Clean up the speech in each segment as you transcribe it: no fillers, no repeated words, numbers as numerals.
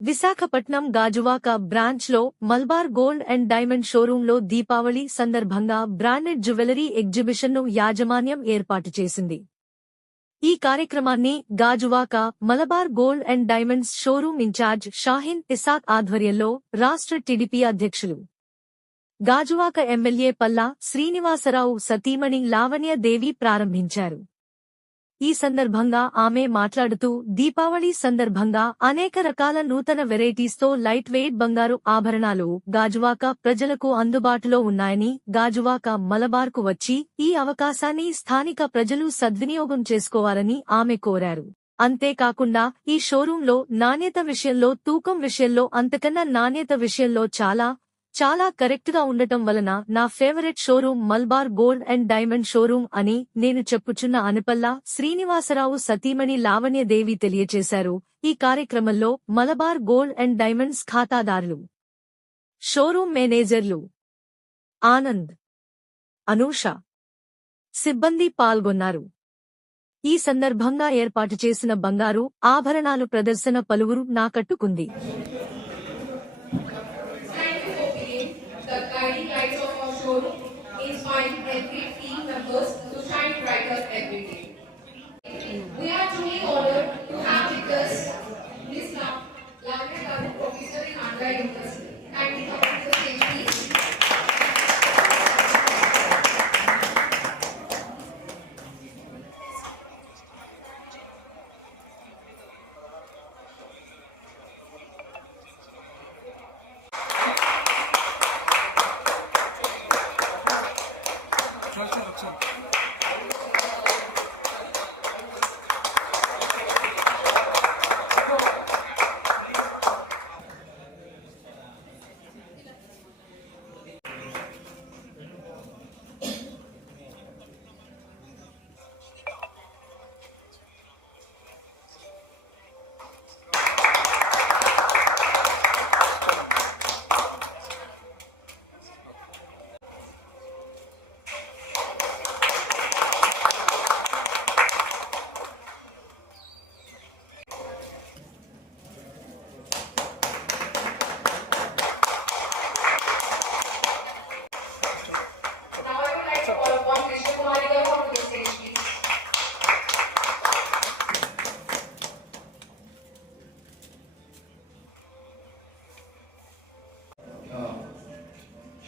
విశాఖపట్నం గాజువాక బ్రాంచ్లో Malabar gold and diamond షోరూంలో దీపావళి సందర్భంగా బ్రాండెడ్ జ్యువెలరీ ఎగ్జిబిషన్ను యాజమాన్యం ఏర్పాటు చేసింది. ఈ కార్యక్రమాన్ని Gajuwaka Malabar Gold and Diamonds showroom incharge Shaheen Isaac ఆధ్వర్యంలో రాష్ట్ర టీడీపీ అధ్యక్షులు, గాజువాక ఎమ్మెల్యే పల్లా శ్రీనివాసరావు సతీమణి లావణ్యదేవి ప్రారంభించారు. ఈ సందర్భంగా ఆమె మాట్లాడుతూ దీపావళి సందర్భంగా అనేక రకాల నూతన వెరైటీస్తో లైట్ వెయిట్ బంగారు ఆభరణాలు గాజువాక ప్రజలకు అందుబాటులో ఉన్నాయని, గాజువాక మలబార్కు వచ్చి ఈ అవకాశాన్ని స్థానిక ప్రజలు సద్వినియోగం చేసుకోవాలని ఆమె కోరారు. అంతేకాకుండా ఈ షోరూంలో నాణ్యత విషయంలో, తూకం విషయంలో, అంతకన్నా నాణ్యత విషయంలో చాలా కరెక్ట్గా ఉండటం వలన నా favourite showroom Malabar gold and diamond showroom అని నేను చెప్పుచున్న అనిపల్లా శ్రీనివాసరావు సతీమణి లావణ్యదేవి తెలియచేశారు. ఈ కార్యక్రమంలో మలబార్ గోల్డ్ అండ్ డైమండ్స్ ఖాతాదారులు, షోరూం మేనేజర్లు ఆనంద్, అనూష, సిబ్బంది పాల్గొన్నారు. ఈ సందర్భంగా ఏర్పాటు చేసిన బంగారు ఆభరణాలు ప్రదర్శన పలువురు నాకట్టుకుంది. The guiding lights of our showroom inspiring every team members to shine brighter every day. We are truly honored to have with us Ms. Lavanya Garu, Professor in Andhra University. Kindly come to the stage, please.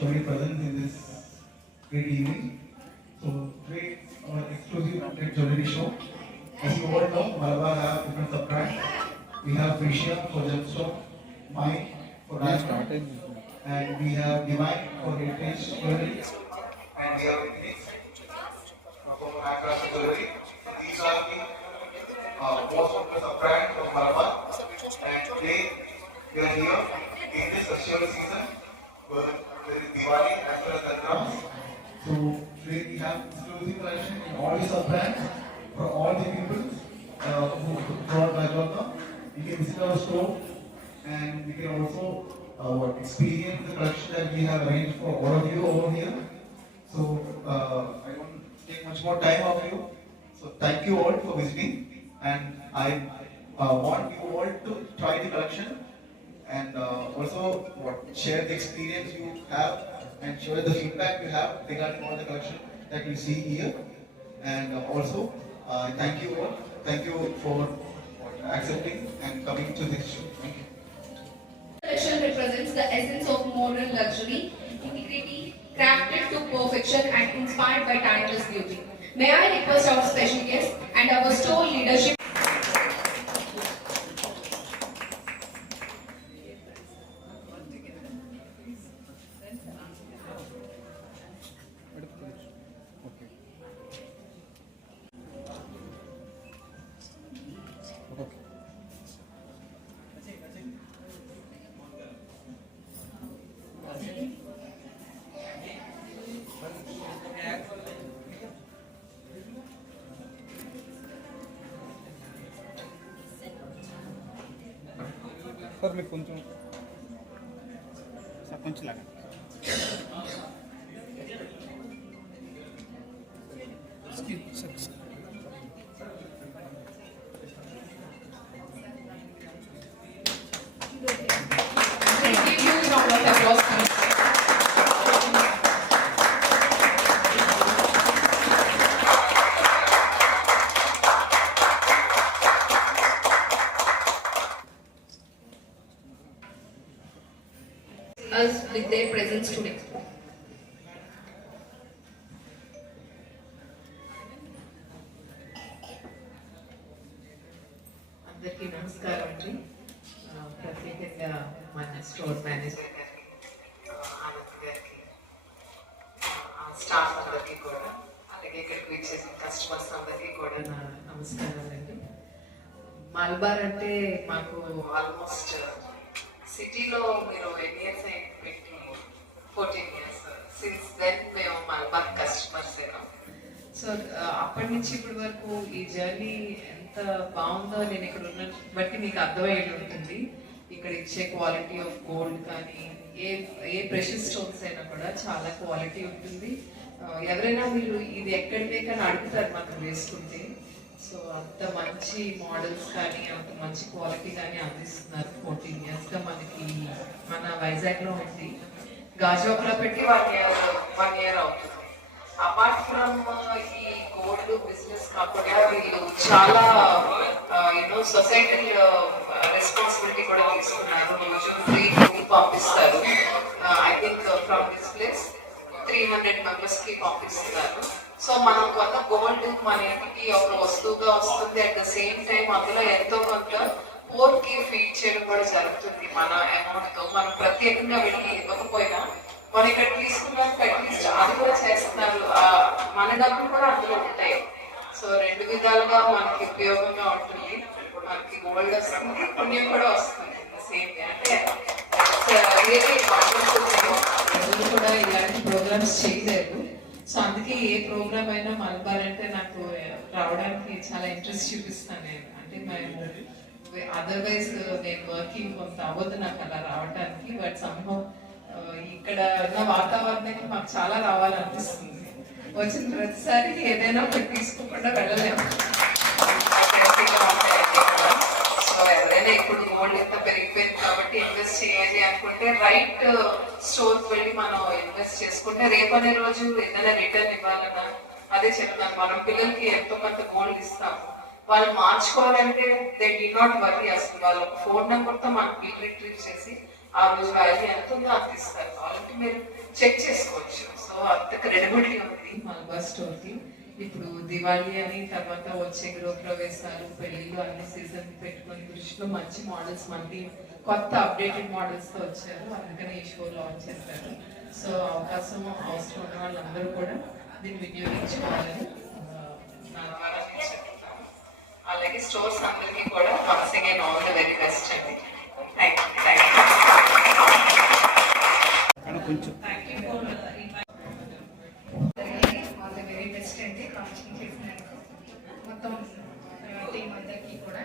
Showing presence in this great evening. So today our exclusive red jewelry show. As you all know, Malabar have different sub-brands. We have Precious for gemstone, Mine for diamond, and we have Divine for heritage jewelry, and we have Phoenix for handcraft jewelry. These are the most of the sub-brands of Malabar. And today we are here in this festival season. There is Diwali as well as Dasara. So today we have exclusive collection in all these sub-brands for all the people who brought Gajuaka. You can visit our store and we can also experience the collection that we have arranged for all of you over here. So I won't take much more time of you. So thank you all for visiting, and I want you all to try the collection. And also share the experience you have and share the feedback you have regarding all the collection that you see here. And also thank you all. Thank you for accepting and coming to this show. Thank you. Collection represents the essence of modern luxury, integrity, crafted to perfection and inspired by timeless beauty. May I request our special guest and our store leadership. Sir मैं కొంచెం లాగా us with their presence today. అందరికీ నమస్కారం అండి. ప్రత్యేకంగా మన store manager గారికి, ఆనంద్ గారికి, స్టాఫ్ అందరికీ కూడా, అలాగే ఇక్కడికి వచ్చేసిన కస్టమర్స్ అందరికీ కూడా నా నమస్కారాలండి. మల్బార్ అంటే మాకు ఆల్మోస్ట్ సిటీలో మీరు ఎన్ని ఇయర్స్ అయింది? 14 years. సిన్స్ దెన్ మేము మల్బార్ కస్టమర్స్ అయినాం. సో అప్పటి నుంచి ఇప్పటి వరకు ఈ జర్నీ ఎంత బాగుందో నేను ఇక్కడ ఉన్న బట్టి మీకు అర్థమయ్యేది ఉంటుంది. ఇక్కడ ఇచ్చే క్వాలిటీ ఆఫ్ గోల్డ్ కానీ ఏ ప్రెషర్ స్టోన్స్ అయినా కూడా చాలా క్వాలిటీ ఉంటుంది. ఎవరైనా మీరు ఇది ఎక్కడిదే కానీ అడుగుతారు మనం వేసుకుంటే. సో అంత మంచి మోడల్స్ కానీ అంత మంచి క్వాలిటీ కానీ అందిస్తున్నారు. 14 yearsగా మనకి మన వైజాగ్లో ఉంది. గాజువాకలో పెట్టి 1 year అవుతుంది. అపార్ట్ ఫ్రమ్ ఈ గోల్డ్ బిజినెస్ కాకుండా వీళ్ళు చాలా సొసైటల్ రెస్పాన్సిబిలిటీ కూడా తీసుకున్నారు. రోజు ఫ్రీ ఫుడ్ పంపిస్తారు. I think from this place 300 members కి పంపిస్తున్నారు. సో మనం కొత్త గోల్డ్ మన ఇంటికి ఒక వస్తువుగా వస్తుంది. అట్ ద సేమ్ టైం అందులో ఎంతో కొంత పోర్ కి ఫీడ్ చేయడం కూడా జరుగుతుంది. మన అమౌంట్ తో మనం ప్రత్యేకంగా వెళ్ళి ఇవ్వకపోయినా మనం ఇక్కడ తీసుకున్నాక అట్లీస్ట్ అది కూడా చేస్తున్నారు. మన డబ్బులు కూడా అందులో ఉంటాయి. సో 2 విధాలుగా మనకి ఉపయోగంగా ఉంటుంది. మనకి గోల్డ్ వస్తుంది, పుణ్యం కూడా వస్తుంది. సేమ్ అంటే ఎవరు కూడా ఇలాంటి ప్రోగ్రామ్స్ చేయలేదు. సో అందుకే ఏ ప్రోగ్రామ్ అయినా మల్బార్ అంటే నాకు రావడానికి చాలా ఇంట్రెస్ట్ చూపిస్తాను నేను. అంటే మేము అదర్వైజ్ నేను వర్కింగ్ కొంత అవ్వదు నాకు అలా రావడానికి. బట్ సంభవం ఇక్కడ ఉన్న వాతావరణానికి మాకు చాలా రావాలనిపిస్తుంది. వచ్చిన ప్రతిసారి ఏదైనా ఒకటి తీసుకోకుండా వెళ్ళలేము. సో ఎవరైనా ఇప్పుడు గోల్డ్ ఎంత పెరిగిపోయింది కాబట్టి ఇన్వెస్ట్ చేయాలి అనుకుంటే రైట్ స్టోర్కి వెళ్ళి మనం ఇన్వెస్ట్ చేసుకుంటే రేపనే రోజు ఏదైనా రిటర్న్ ఇవ్వాలన్నా అదే చెప్తాను. మనం పిల్లలకి ఎంతో కొంత గోల్డ్ ఇస్తాము. వాళ్ళు మార్చుకోవాలంటే దే డి నాట్ వరీ. అసలు వాళ్ళ ఫోన్ నెంబర్తో మనం బిల్ రిట్రీవ్ చేసి ఆ రోజు వాల్యూ ఎంత ఉందో అంత ఇస్తారు. కాబట్టి మీరు చెక్ చేసుకోవచ్చు. సో అంత క్రెడిబిలిటీ ఉంది మల్బార్ స్టోర్కి. ఇప్పుడు దివాళీ అని తర్వాత వచ్చే గృహప్రవేశాలు, పెళ్లిళ్ళు అన్ని సీజన్ పెట్టుకుని దృష్టిలో మంచి మోడల్స్ మళ్ళీ కొత్త అప్డేటెడ్ మోడల్స్తో వచ్చారు. అందుకని ఈ షో లాంచ్ చేశారు. సో అవకాశం అవసరం ఉన్న వాళ్ళందరూ కూడా దీన్ని వినియోగించుకోవాలని నా ద్వారా చెప్తాను. అలాగే స్టోర్స్ అందరికీ కూడా once again all the very best అండి. Thank you. All the very best అండి. లాంచింగ్ చేసినందుకు మొత్తం టీం అందరికీ కూడా.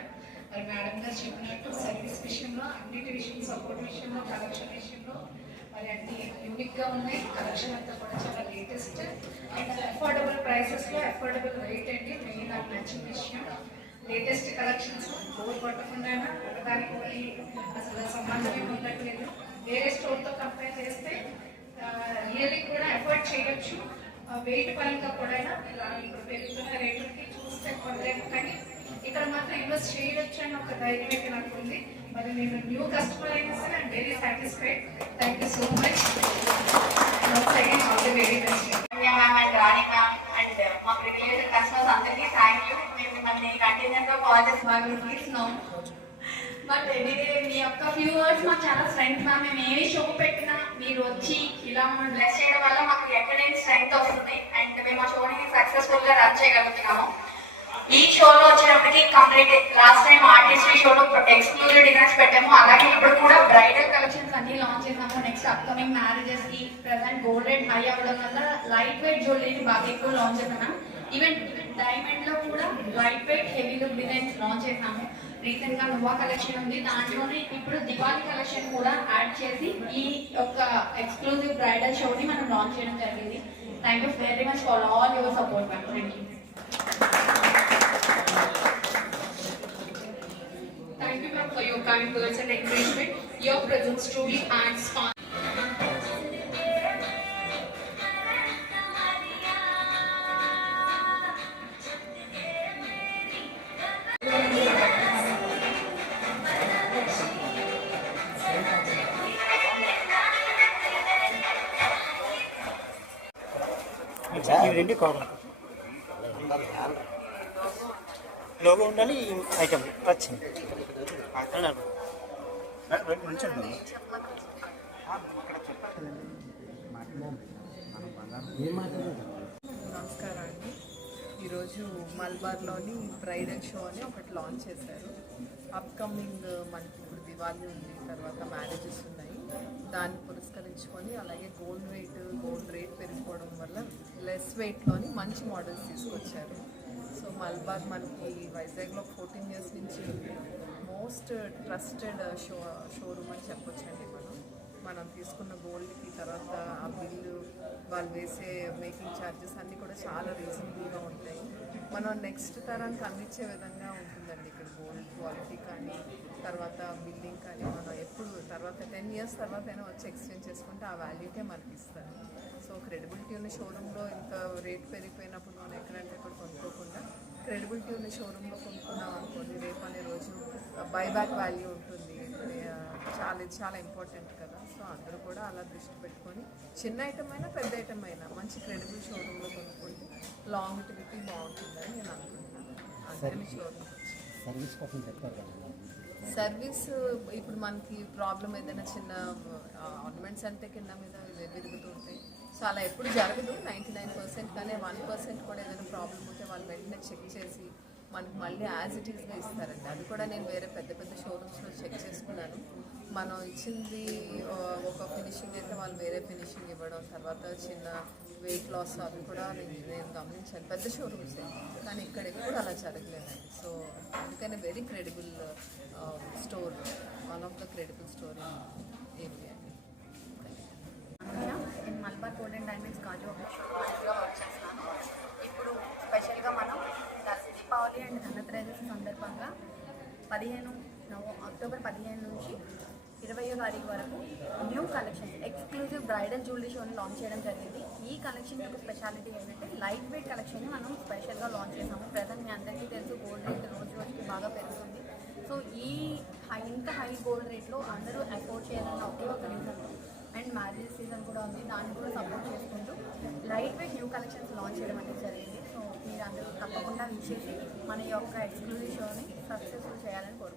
మరి మేడం గారు చెప్పినట్టు సర్వీస్ విషయంలో, అన్నిటి విషయంలో, సపోర్ట్ విషయంలో, కలెక్షన్ విషయంలో మరి అన్ని యూనిక్గా ఉన్నాయి. కలెక్షన్ అంతా కూడా చాలా లేటెస్ట్ అండ్ అఫోర్డబుల్ ప్రైసెస్లో అఫోర్డబుల్ రేట్ అండి. మెయిన్ నాకు నచ్చిన విషయం లేటెస్ట్ కలెక్షన్స్ బోర్ కొట్టకుండా ఒకదానికి ఒకటి అసలు సంబంధమే ఉండట్లేదు. వేరే స్టోర్తో కంపేర్ చేస్తే రియల్లీ కూడా ఎఫర్ట్ చేయొచ్చు. వెయిట్ పరంగా కూడా ఇప్పుడు పెరుగుతున్న రేట్లకి చూస్తే కొనలేము, కానీ ఇక్కడ మాత్రం ఇన్వెస్ట్ చేయొచ్చు అని ఒక ధైర్యం అయితే నాకు ఉంది. మరి నేను న్యూ కస్టమర్ అయినా సరే I'm very satisfied. Thank you so much. All the very best. Rani ma'am and మా ప్రివిలేజ్ కస్టమర్స్ అందరికీ థ్యాంక్ యూ. మేము మిమ్మల్ని కంటిన్యూస్గా కాల్ చేసి బాగా తీస్తున్నాం. బట్ ఎనీవే మీ యొక్క ఫ్యూ వర్డ్స్ మాకు చాలా స్ట్రెంగ్త్ మ్యామ్. మేము ఏమి షో పెట్టినా మీరు వచ్చి ఇలా మమ్మల్ని బ్లెస్ చేయడం వల్ల మాకు ఎక్కడైనా స్ట్రెంగ్త్ వస్తుంది అండ్ మేము ఆ షోని సక్సెస్ఫుల్గా రన్ చేయగలుగుతున్నాము. ఈ షోలో వచ్చినప్పటికీ కంప్లీట్ లాస్ట్ టైం ఆర్టిస్ట్రీ షోలో ఎక్స్క్లూజివ్ డిజైన్స్ పెట్టాము. అలాగే ఇప్పుడు కూడా బ్రైడల్ కలెక్షన్స్ అన్ని లాంచ్ చేసాము. నెక్స్ట్ అప్కమింగ్ మ్యారేజెస్ కి ప్రెసెంట్ గోల్డ్ రేట్ హై అవ్వడం వల్ల లైట్ వెయిట్ జ్యువెలరీ బాగా ఎక్కువ లాంచ్ చేస్తున్నాం. ఈవెన్ డైమండ్ లో కూడా light weight heavy look designs launch చేసాము. రీసెంట్ గా నువ్వా కలెక్షన్ ఉంది, దాంట్లోనే ఇప్పుడు దివాళీ కలెక్షన్ కూడా యాడ్ చేసి ఈ యొక్క ఎక్స్క్లూజివ్ బ్రైడల్ షోని మనం లాంచ్ చేయడం జరిగింది. Thank you very much for all your support ma'am. Thank you. Thank you ma'am for your kind words and encouragement. Your presence truly adds fun. ఇవి రెండు కామన్ లోగో ఉండాలి ఐటమ్ వచ్చింది నమస్కారం అండి. ఈరోజు మల్బార్లోని బ్రైడల్ షో అని ఒకటి లాంచ్ చేశారు. అప్కమింగ్ మనకి ఇప్పుడు దివాళీ ఉంది, తర్వాత మ్యారేజెస్ ఉన్నాయి. దాన్ని పురస్కరించుకొని అలాగే గోల్డ్ రేట్ పెరిగిపోవడం వల్ల లెస్ వెయిట్లోని మంచి మోడల్స్ తీసుకొచ్చారు. సో మల్బార్ మనకి వైజాగ్లో 14 years నుంచి మోస్ట్ ట్రస్టెడ్ షోరూమ్ అని చెప్పొచ్చండి. మనం తీసుకున్న గోల్డ్కి తర్వాత ఆ బిల్లు వాళ్ళు వేసే మేకింగ్ ఛార్జెస్ అన్నీ కూడా చాలా రీజనబుల్గా ఉంటాయి. మనం నెక్స్ట్ తరానికి అందించే విధంగా ఉంటుందండి ఇక్కడ గోల్డ్ క్వాలిటీ కానీ తర్వాత బిల్లింగ్ కానీ. మనం ఎప్పుడు తర్వాత 10 years తర్వాత అయినా వచ్చి ఎక్స్చేంజ్ చేసుకుంటే ఆ వాల్యూకే మనకి ఇస్తారు. సో క్రెడిబిలిటీ ఉన్న షోరూంలో ఇంత రేట్ పెరిగిపోయినప్పుడు మనం ఎక్కడంటే ఇక్కడ కొనుక్కోకుండా క్రెడిబిలిటీ ఉన్న షోరూంలో కొనుక్కున్నాం అనుకోండి, రేపు అనే రోజు బైబ్యాక్ వాల్యూ ఉంటుంది. చాలా ఇంపార్టెంట్ కదా. సో అందరూ కూడా అలా దృష్టి పెట్టుకొని చిన్న ఐటమ్ అయినా పెద్ద ఐటమ్ అయినా మంచి క్రెడిబుల్ షోరూంలో కొనుక్కుంటే లాంగిటివిటీ బాగుంటుందని నేను అనుకుంటున్నాను. అందుకని షోరూమ్ సర్వీస్ ఇప్పుడు మనకి ప్రాబ్లం ఏదైనా చిన్న ఆర్నమెంట్స్ అంటే కింద మీద విరుగుతుంటాయి. సో అలా ఎప్పుడు జరగదు 99%, కానీ 1% కూడా ఏదైనా ప్రాబ్లం ఉంటే వాళ్ళు వెంటనే చెక్ చేసి మనకి మళ్ళీ యాజ్ ఇట్ ఈస్గా ఇస్తారండి. అది కూడా నేను వేరే పెద్ద షోరూమ్స్లో చెక్ చేసుకున్నాను. మనం ఇచ్చింది ఒక ఫినిషింగ్ అయితే వాళ్ళు వేరే ఫినిషింగ్ ఇవ్వడం, తర్వాత చిన్న వెయిట్ లాస్ అవి కూడా నేను గమనించాను పెద్ద షోరూమ్స్. కానీ ఇక్కడ ఎప్పుడు అలా జరగలేదండి. సో అందుకని very credible store, one of the credible store AP అండి. నేను Malabar gold and diamonds Gajuwaka షోరూమ్లో వర్క్ చేస్తున్నాను. ఇప్పుడు స్పెషల్గా మనం దీపావళి అండ్ ధనత్రయోదశి సందర్భంగా అక్టోబర్ 15 నుంచి 20వ తారీఖు వరకు new collections exclusive bridal jewellery షోని లాంచ్ చేయడం జరిగింది. ఈ కలెక్షన్ యొక్క స్పెషాలిటీ ఏంటంటే లైట్ వెయిట్ కలెక్షన్ని మనం స్పెషల్గా లాంచ్ చేసాము. ప్రజెంట్ మీ అందరికీ తెలుసు గోల్డ్ రేట్ రోజుకి బాగా పెరుగుతుంది. సో ఈ ఇంత హై గోల్డ్ రేట్లో అందరూ అఫోర్డ్ చేయాలన్న ఒకే ఒక రీజన్లో అండ్ మ్యారేజ్ సీజన్ కూడా ఉంది, దాన్ని కూడా సపోర్ట్ చేసుకుంటూ light weight new collections launch చేయడం అనేది జరిగింది. సో మీరు అందరూ తప్పకుండా విచ్చేసి మన యొక్క ఎక్స్క్లూజివ్ షోని సక్సెస్ఫుల్ చేయాలని కోరుకుంటున్నాను.